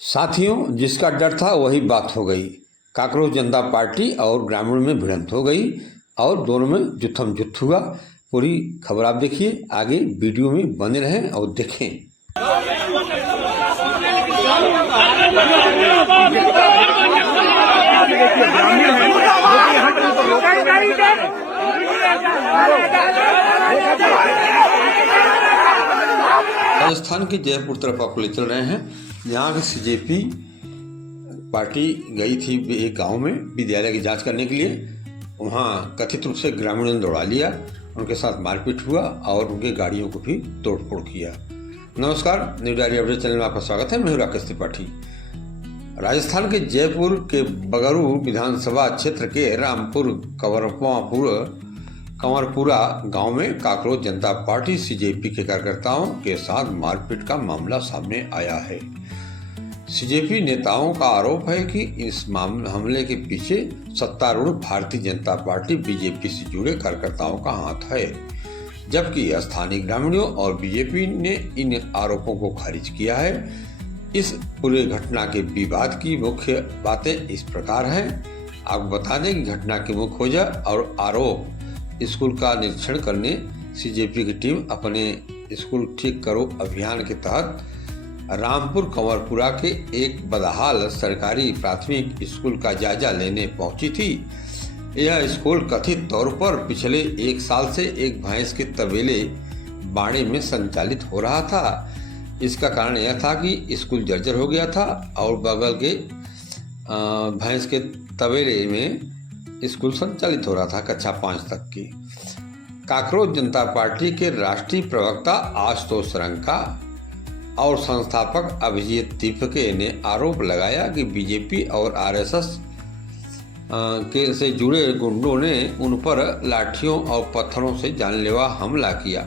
साथियों, जिसका डर था वही बात हो गई। कांकरोच जनता पार्टी और ग्रामीण में भिड़ंत हो गई और दोनों में जुत्थम जुत्थ हुआ। पूरी खबर आप देखिए, आगे वीडियो में बने रहें और देखें। राजस्थान के जयपुर तरफ आपको ले चल रहे हैं। यहाँ की सीजेपी पार्टी गई थी एक गांव में विद्यालय की जांच करने के लिए। वहाँ कथित रूप से ग्रामीणों ने दौड़ा लिया, उनके साथ मारपीट हुआ और उनके गाड़ियों को भी तोड़फोड़ किया। नमस्कार, न्यू डायरी अपडेट चैनल में आपका स्वागत है। मैं हूं राकेश त्रिपाठी। राजस्थान के जयपुर के बगरू विधानसभा क्षेत्र के रामपुर कंवरपुरा गांव में कांकरोच जनता पार्टी सीजेपी के कार्यकर्ताओं के साथ मारपीट का मामला सामने आया है। सीजेपी नेताओं का आरोप है कि इस हमले के पीछे सत्तारूढ़ भारतीय जनता पार्टी बीजेपी से जुड़े कार्यकर्ताओं का हाथ है, जबकि स्थानीय ग्रामीणों और बीजेपी ने इन आरोपों को खारिज किया है। इस पूरे घटना के विवाद की मुख्य बातें इस प्रकार हैं। आपको बता दें कि घटना की मुख्य वजह और आरोप स्कूल का निरीक्षण करने सीजेपी की टीम अपने स्कूल ठीक करो अभियान के तहत रामपुर कंवरपुरा के एक बदहाल सरकारी प्राथमिक स्कूल का जायजा लेने पहुंची थी। यह स्कूल कथित तौर पर पिछले एक साल से एक भैंस के तबेले बाड़े में संचालित हो रहा था। इसका कारण यह था कि स्कूल जर्जर हो गया था और बगल के भैंस के तबेले में स्कूल संचालित हो रहा था कक्षा 5 तक की। कांकरोच जनता पार्टी के राष्ट्रीय प्रवक्ता आशुतोष रंका और संस्थापक अभिजीत दीपके ने आरोप लगाया कि बीजेपी और आरएसएस के से जुड़े गुंडों ने उन पर लाठियों और पत्थरों से जानलेवा हमला किया।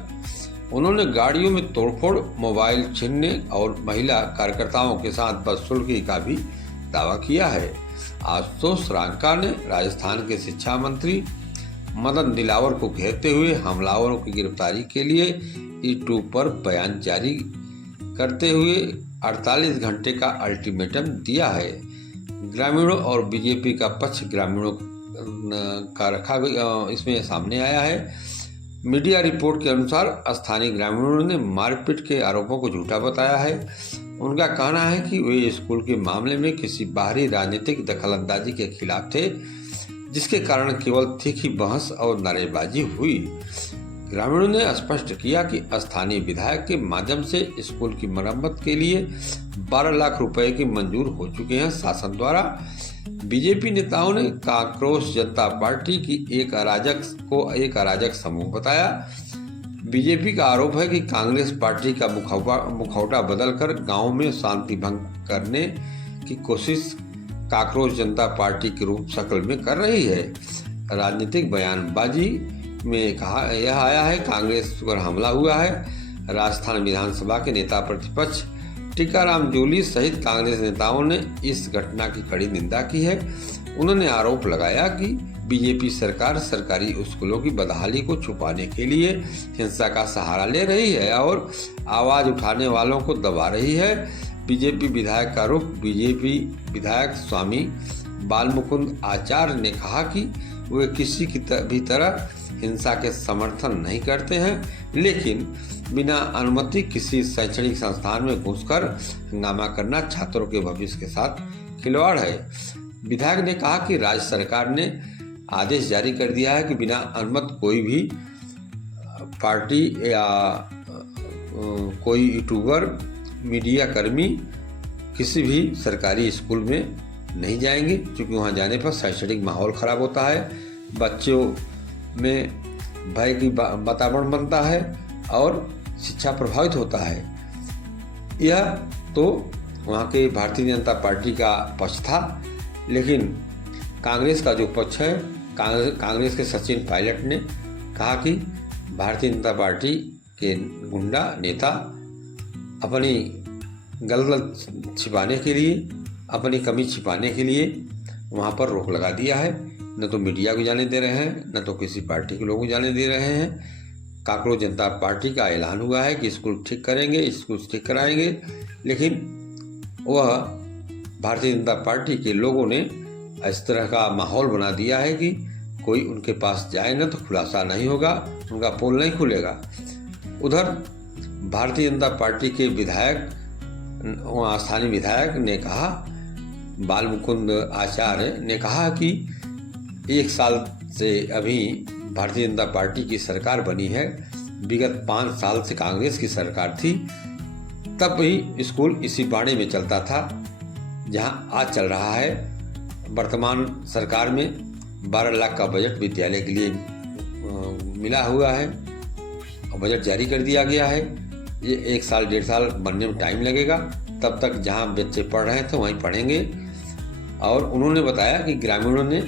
उन्होंने गाड़ियों में तोड़फोड़, मोबाइल छीनने और महिला कार्यकर्ताओं के साथ बदसलूकी का भी दावा किया है। आशुतोष रंका ने राजस्थान के शिक्षा मंत्री मदन दिलावर को घेरते हुए हमलावरों की गिरफ्तारी के लिए यूट्यूब पर बयान जारी करते हुए 48 घंटे का अल्टीमेटम दिया है। ग्रामीणों और बीजेपी का पक्ष ग्रामीणों का रखा इसमें सामने आया है। मीडिया रिपोर्ट के अनुसार स्थानीय ग्रामीणों ने मारपीट के आरोपों को झूठा बताया है। उनका कहना है कि वे स्कूल के मामले में किसी बाहरी राजनीतिक दखलंदाजी के खिलाफ थे, जिसके कारण केवल तीखी बहस और नारेबाजी हुई। ग्रामीणों ने स्पष्ट किया कि स्थानीय विधायक के माध्यम से स्कूल की मरम्मत के लिए 12 लाख रुपए की मंजूर हो चुके हैं शासन द्वारा। बीजेपी नेताओं ने कांकरोच जनता पार्टी की एक अराजक समूह बताया। बीजेपी का आरोप है कि कांग्रेस पार्टी का मुखौटा बदलकर गांव में शांति भंग करने की कोशिश कांकरोच जनता पार्टी के रूप शक्ल में कर रही है। राजनीतिक बयानबाजी में यह आया है कांग्रेस पर हमला हुआ है। राजस्थान विधानसभा के नेता प्रतिपक्ष टीकाराम जूली सहित कांग्रेस नेताओं ने इस घटना की कड़ी निंदा की है। उन्होंने आरोप लगाया कि बीजेपी सरकार सरकारी स्कूलों की बदहाली को छुपाने के लिए हिंसा का सहारा ले रही है और आवाज उठाने वालों को दबा रही है। बीजेपी विधायक का रुख बीजेपी विधायक स्वामी बालमुकुंद आचार्य ने कहा कि वे किसी की भी तरह हिंसा के समर्थन नहीं करते हैं, लेकिन बिना अनुमति किसी शैक्षणिक संस्थान में घुसकर हंगामा करना छात्रों के भविष्य के साथ खिलवाड़ है। विधायक ने कहा कि राज्य सरकार ने आदेश जारी कर दिया है कि बिना अनुमति कोई भी पार्टी या कोई यूट्यूबर, मीडिया कर्मी किसी भी सरकारी स्कूल में नहीं जाएंगे, क्योंकि वहां जाने पर शैक्षणिक माहौल खराब होता है, बच्चों में भय की वातावरण बनता है और शिक्षा प्रभावित होता है। यह तो वहाँ के भारतीय जनता पार्टी का पक्ष था, लेकिन कांग्रेस का जो पक्ष है, कांग्रेस के सचिन पायलट ने कहा कि भारतीय जनता पार्टी के गुंडा नेता अपनी गलत छिपाने के लिए, अपनी कमी छिपाने के लिए वहाँ पर रोक लगा दिया है। न तो मीडिया को जाने दे रहे हैं, न तो किसी पार्टी के लोगों को जाने दे रहे हैं। कांकरोच जनता पार्टी का ऐलान हुआ है कि स्कूल ठीक करेंगे, स्कूल ठीक कराएंगे, लेकिन वह भारतीय जनता पार्टी के लोगों ने इस तरह का माहौल बना दिया है कि कोई उनके पास जाएगा तो खुलासा नहीं होगा, उनका पोल नहीं खुलेगा। उधर भारतीय जनता पार्टी के विधायक, स्थानीय विधायक ने कहा, बाल मुकुंद आचार्य ने कहा कि 1 साल से अभी भारतीय जनता पार्टी की सरकार बनी है, विगत 5 साल से कांग्रेस की सरकार थी, तब भी स्कूल इसी बाड़े में चलता था जहां आज चल रहा है। वर्तमान सरकार में 12 लाख का बजट विद्यालय के लिए मिला हुआ है और बजट जारी कर दिया गया है। ये 1 साल 1.5 साल बनने में टाइम लगेगा, तब तक जहां बच्चे पढ़ रहे थे वहीं पढ़ेंगे। और उन्होंने बताया कि ग्रामीणों ने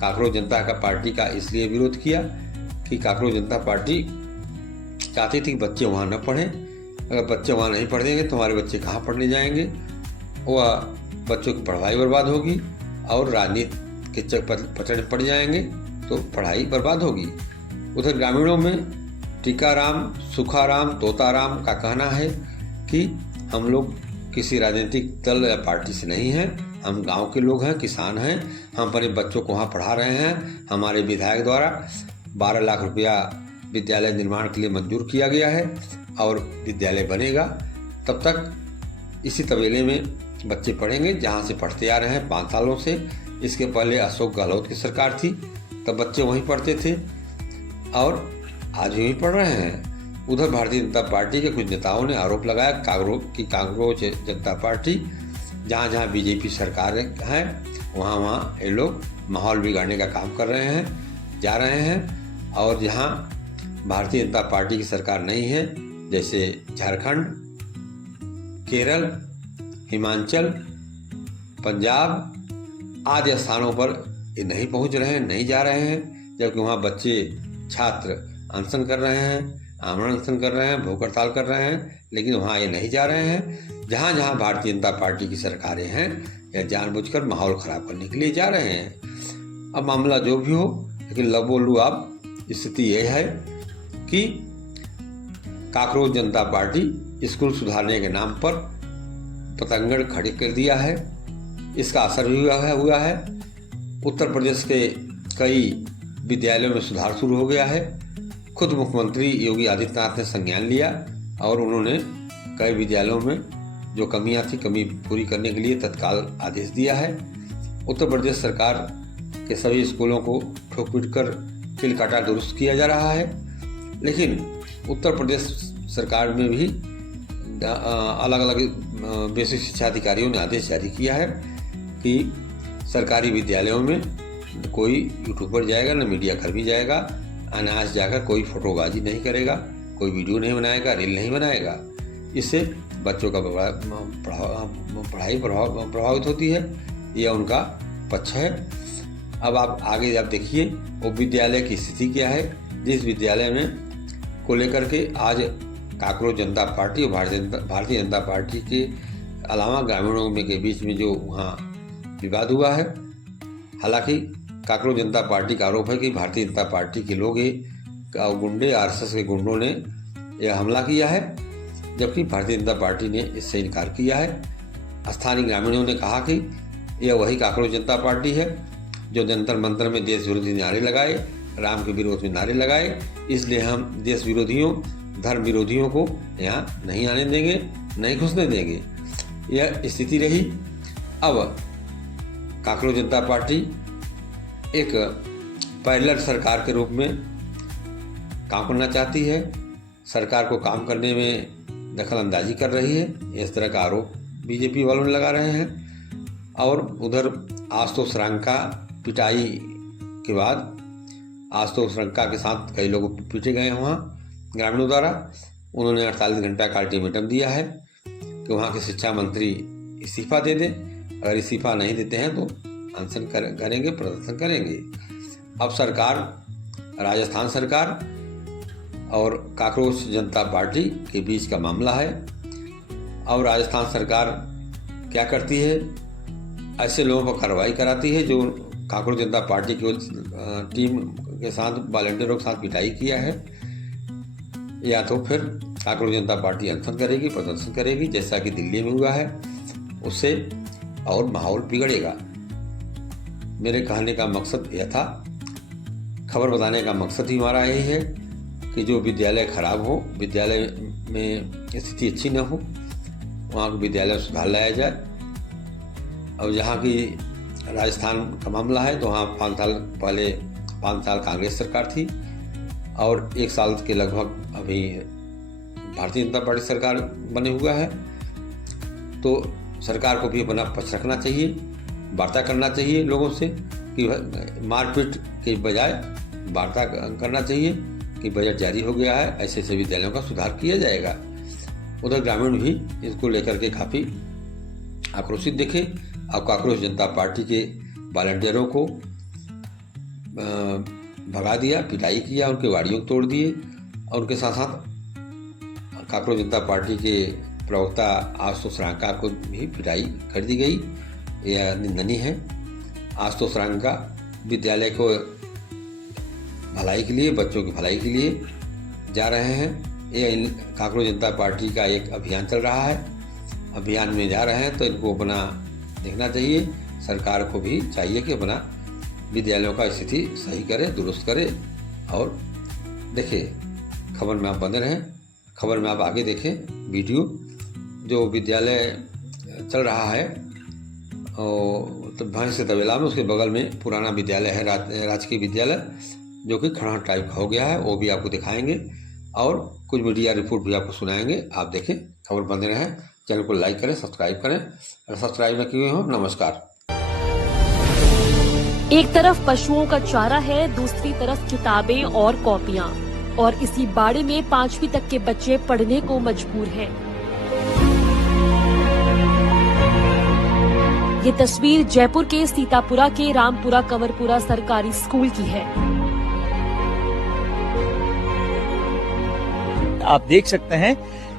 काकरोच जनता का पार्टी का इसलिए विरोध किया कि काकरोच जनता पार्टी चाहती थी कि बच्चे वहाँ न पढ़ें। अगर बच्चे वहाँ नहीं पढ़ेंगे तो हमारे बच्चे कहाँ पढ़ने जाएंगे, वह बच्चों की पढ़ाई बर्बाद होगी और राजनीति के पचड़ पड़ जाएंगे तो पढ़ाई बर्बाद होगी। उधर ग्रामीणों में टीकाराम, सुखाराम, तोताराम का कहना है कि हम लोग किसी राजनीतिक दल या पार्टी से नहीं हैं, हम गांव के लोग हैं, किसान हैं, हम अपने बच्चों को वहाँ पढ़ा रहे हैं। हमारे विधायक द्वारा 12 लाख रुपया विद्यालय निर्माण के लिए मंजूर किया गया है और विद्यालय बनेगा। तब तक इसी तबेले में बच्चे पढ़ेंगे जहाँ से पढ़ते आ रहे हैं 5 सालों से। इसके पहले अशोक गहलोत की सरकार थी, तब बच्चे वहीं पढ़ते थे और आज भी पढ़ रहे हैं। उधर भारतीय जनता पार्टी के कुछ नेताओं ने आरोप लगाया कि कांग्रेस जनता पार्टी जहाँ जहाँ बीजेपी सरकार है वहाँ ये लोग माहौल बिगाड़ने का काम कर रहे हैं, जा रहे हैं। और जहाँ भारतीय जनता पार्टी की सरकार नहीं है, जैसे झारखंड, केरल, हिमाचल, पंजाब आदि स्थानों पर ये नहीं पहुंच रहे हैं, नहीं जा रहे हैं, जबकि वहाँ बच्चे छात्र अनशन कर रहे हैं, आमरण अनशन कर रहे हैं, भूख हड़ताल कर रहे हैं, लेकिन वहाँ ये नहीं जा रहे हैं। जहाँ जहाँ भारतीय जनता पार्टी की सरकारें हैं या जानबूझकर माहौल ख़राब करने के लिए जा रहे हैं। अब मामला जो भी हो, लेकिन लबोलू अब स्थिति यह है कि काकरोच जनता पार्टी स्कूल सुधारने के नाम पर पतंगड़ खड़े कर दिया है। इसका असर भी हुआ है। उत्तर प्रदेश के कई विद्यालयों में सुधार शुरू हो गया है। खुद मुख्यमंत्री योगी आदित्यनाथ ने संज्ञान लिया और उन्होंने कई विद्यालयों में जो कमियां थी, कमी पूरी करने के लिए तत्काल आदेश दिया है। उत्तर प्रदेश सरकार के सभी स्कूलों को ठोक पीट कर किल काटा दुरुस्त किया जा रहा है। लेकिन उत्तर प्रदेश सरकार में भी अलग अलग बेसिक शिक्षा अधिकारियों ने आदेश जारी किया है कि सरकारी विद्यालयों में कोई यूट्यूबर जाएगा, न मीडिया कर्मी जाएगा, अनायास जाकर कोई फोटोबाजी नहीं करेगा, कोई वीडियो नहीं बनाएगा, रील नहीं बनाएगा। इससे बच्चों का पढ़ाई प्रभावित होती है। यह उनका पक्ष है। अब आप आगे जब देखिए वो विद्यालय की स्थिति क्या है, जिस विद्यालय में को लेकर के आज काकरोच जनता पार्टी और भारतीय जनता पार्टी के अलावा ग्रामीणों में के बीच में जो वहाँ विवाद हुआ है। हालांकि काकरोच जनता पार्टी का आरोप है कि भारतीय जनता पार्टी के लोग गुंडे, आरएसएस के गुंडों ने यह हमला किया है, जबकि भारतीय जनता पार्टी ने इससे इनकार किया है। स्थानीय ग्रामीणों ने कहा कि यह वही काकरोच जनता पार्टी है जो जंतर मंतर में देश विरोधी नारे लगाए, राम के विरोध में नारे लगाए, इसलिए हम देश विरोधियों, धर्म विरोधियों को यहाँ नहीं आने देंगे, नहीं घुसने देंगे। यह स्थिति रही। अब काकरोच जनता पार्टी एक पैरेलल सरकार के रूप में काम करना चाहती है, सरकार को काम करने में दखल अंदाजी कर रही है, इस तरह का आरोप बीजेपी वालों ने लगा रहे हैं। और उधर आशुतोष रंका पिटाई के बाद आशुतोष रंका के साथ कई लोग पीटे गए हैं वहाँ ग्रामीणों द्वारा। उन्होंने 48 घंटा का अल्टीमेटम दिया है कि वहाँ के शिक्षा मंत्री इस्तीफा दे दें। अगर इस्तीफा नहीं देते हैं तो अनशन करेंगे, प्रदर्शन करेंगे। अब सरकार, राजस्थान सरकार और काकरोच जनता पार्टी के बीच का मामला है। और राजस्थान सरकार क्या करती है, ऐसे लोगों पर कार्रवाई कराती है जो काकरोच जनता पार्टी की टीम के साथ, वॉलंटियरों के साथ पिटाई किया है, या तो फिर काकरोच जनता पार्टी अनशन करेगी, प्रदर्शन करेगी, जैसा कि दिल्ली में हुआ है। उससे और माहौल बिगड़ेगा। मेरे कहने का मकसद यह था, खबर बताने का मकसद ही हमारा यही है कि जो विद्यालय खराब हो, विद्यालय में स्थिति अच्छी न हो, वहाँ के विद्यालय में सुधार लाया जाए। और जहाँ की राजस्थान का मामला है तो वहाँ 5 साल पहले 5 साल कांग्रेस सरकार थी और 1 साल के लगभग अभी भारतीय जनता पार्टी सरकार बने हुआ है। तो सरकार को भी अपना पक्ष रखना चाहिए, वार्ता करना चाहिए लोगों से कि मारपीट के बजाय वार्ता करना चाहिए कि बजट जारी हो गया है, ऐसे ऐसे विद्यालयों का सुधार किया जाएगा। उधर ग्रामीण भी इसको लेकर के काफ़ी आक्रोशित दिखे और कांग्रेस जनता पार्टी के वॉलंटियरों को भगा दिया, पिटाई किया, उनके गाड़ियों को तोड़ दिए और उनके साथ साथ कांग्रेस जनता पार्टी के प्रवक्ता आशुतोष रांका को भी पिटाई कर दी गई। यह निंदनीय है। आशुतोष रांका विद्यालय को भलाई के लिए, बच्चों की भलाई के लिए जा रहे हैं। ये कांग्रेस जनता पार्टी का एक अभियान चल रहा है, अभियान में जा रहे हैं तो इनको अपना देखना चाहिए। सरकार को भी चाहिए कि अपना विद्यालयों का स्थिति सही करे, दुरुस्त करे। और देखिए, खबर में आप बने रहें, खबर में आप आगे देखें वीडियो। जो विद्यालय चल रहा है तो भैंस से तबेला में, उसके बगल में पुराना विद्यालय है, राजकीय विद्यालय, जो कि खड़हट टाइप का हो गया है, वो भी आपको दिखाएंगे और कुछ मीडिया रिपोर्ट भी आपको सुनाएंगे। आप देखें, खबर बंदे रहें, चैनल को लाइक करें, सब्सक्राइब करें। अगर सब्सक्राइब न किए हो, नमस्कार। एक तरफ पशुओं का चारा है, दूसरी तरफ किताबें और कॉपियां, और इसी बाड़े में 5वीं तक के बच्चे पढ़ने को मजबूर हैं। ये तस्वीर जयपुर के सीतापुरा के रामपुरा कंवरपुरा सरकारी स्कूल की है। आप देख सकते हैं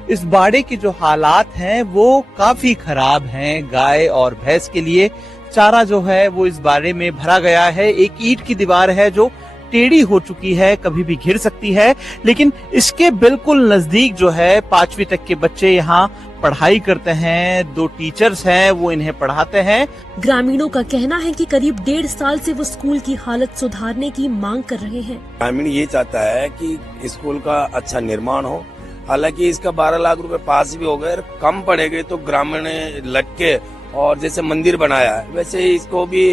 इस बाड़े की जो हालात हैं वो काफी खराब हैं। गाय और भैंस के लिए चारा जो है वो इस बाड़े में भरा गया है। एक ईंट की दीवार है जो टेढ़ी हो चुकी है, कभी भी गिर सकती है। लेकिन इसके बिल्कुल नजदीक जो है 5वीं तक के बच्चे यहाँ पढ़ाई करते हैं। 2 टीचर्स हैं, वो इन्हें पढ़ाते हैं। ग्रामीणों का कहना है कि करीब 1.5 साल से वो स्कूल की हालत सुधारने की मांग कर रहे हैं। ग्रामीण ये चाहता है कि स्कूल का अच्छा निर्माण हो। हालांकि इसका 12 लाख रुपए पास भी हो गए, कम पड़ेंगे तो ग्रामीण लटके और जैसे मंदिर बनाया है वैसे इसको भी